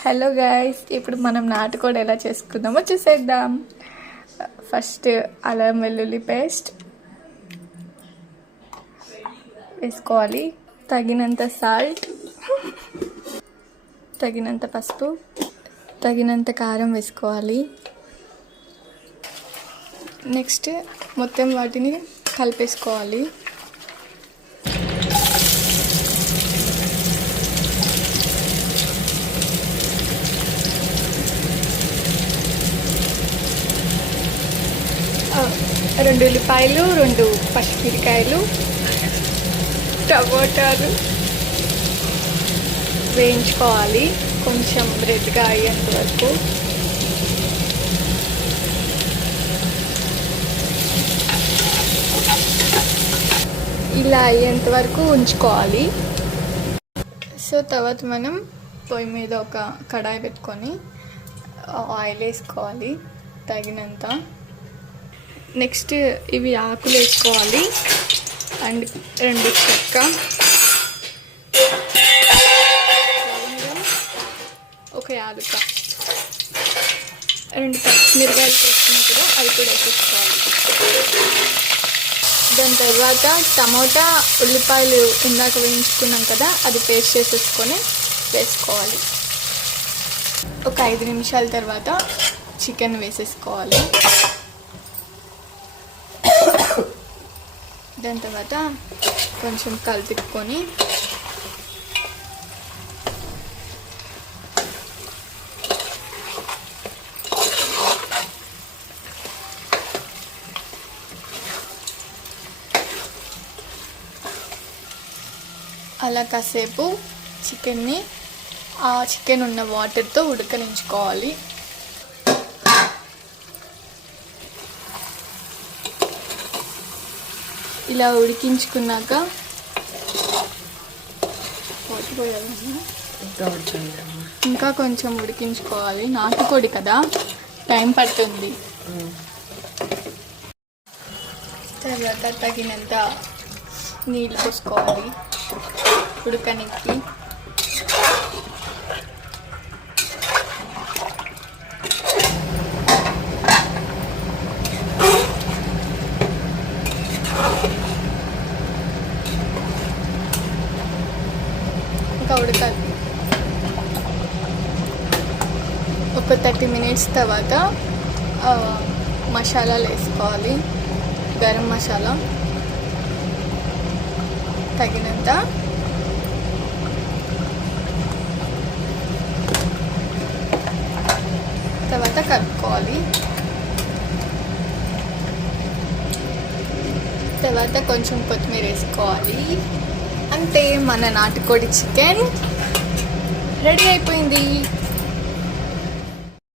Hello guys, ఇప్పుడు మనం నాటుకోడి ఎలా చేసుకుందామో చూసేద్దాం. ఫస్ట్ అల్లం వెల్లుల్లి పేస్ట్ వేసుకోవాలి, తగినంత సాల్ట్, తగినంత పసుపు, తగినంత కారం వేసుకోవాలి. నెక్స్ట్ మొత్తం వాటిని కలిపేసుకోవాలి. రెండు ఉల్లిపాయలు, 2 పచ్చిమిరకాయలు, టమోటాలు వేయించుకోవాలి కొంచెం రెడ్గా అయ్యేంత వరకు. ఇలా అయ్యేంత వరకు ఉంచుకోవాలి. సో తర్వాత మనం పొయ్యి మీద ఒక కడాయి పెట్టుకొని ఆయిల్ వేసుకోవాలి తగినంత. నెక్స్ట్ ఇవి ఆకులు వేసుకోవాలి అండ్ 2 చెక్క, ఒక యాలుక, 2 పచ్చిమిరకాయలు వేసుకున్నాం కదా, అవి కూడా వేసేసుకోవాలి. దాని తర్వాత టమోటా, ఉల్లిపాయలు ఇందాక వేయించుకున్నాం కదా, అది పేస్ట్ చేసేసుకొని వేసుకోవాలి. ఒక 5 నిమిషాల తర్వాత చికెన్ వేసేసుకోవాలి. దాని తర్వాత కొంచెం కలిపుకొని అలా కాసేపు చికెన్ని ఆ చికెన్ ఉన్న వాటర్తో ఉడకనించుకోవాలి. ఇలా ఉడికించుకున్నాక ఇంకా కొంచెం ఉడికించుకోవాలి. నాటుకోడి కదా, టైం పడుతుంది. తర్వాత తగినంత నీళ్ళు పోసుకోవాలి ఉడకనికి. ఉడకాలి. ఒక 30 మినిట్స్ తర్వాత మసాలాలు వేసుకోవాలి. గరం మసాలా తగినంత, తర్వాత కలుపుకోవాలి. తర్వాత కొంచెం కొత్తిమీర వేసుకోవాలి. అంతే, మన నాటుకోడి చికెన్ రెడీ అయిపోయింది.